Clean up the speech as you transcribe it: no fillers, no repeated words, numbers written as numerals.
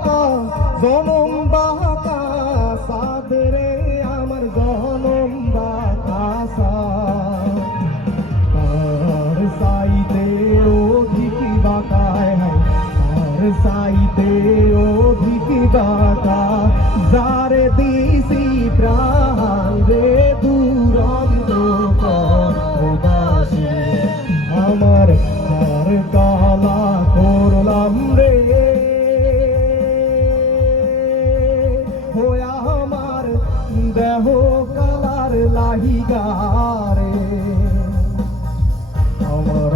বাঁকা জনম বাঁকা সাদরে আমার জনম বাঁকা আর সাইতে অধিক বাঁকায় আর সাইতে অধিক বাঁকা যারে দিছি প্রাণ রে দুরন্ত করবাসী আমার আর কালা করলাম রে হোয়া আমার দেহ কালার লাহিগারে আমার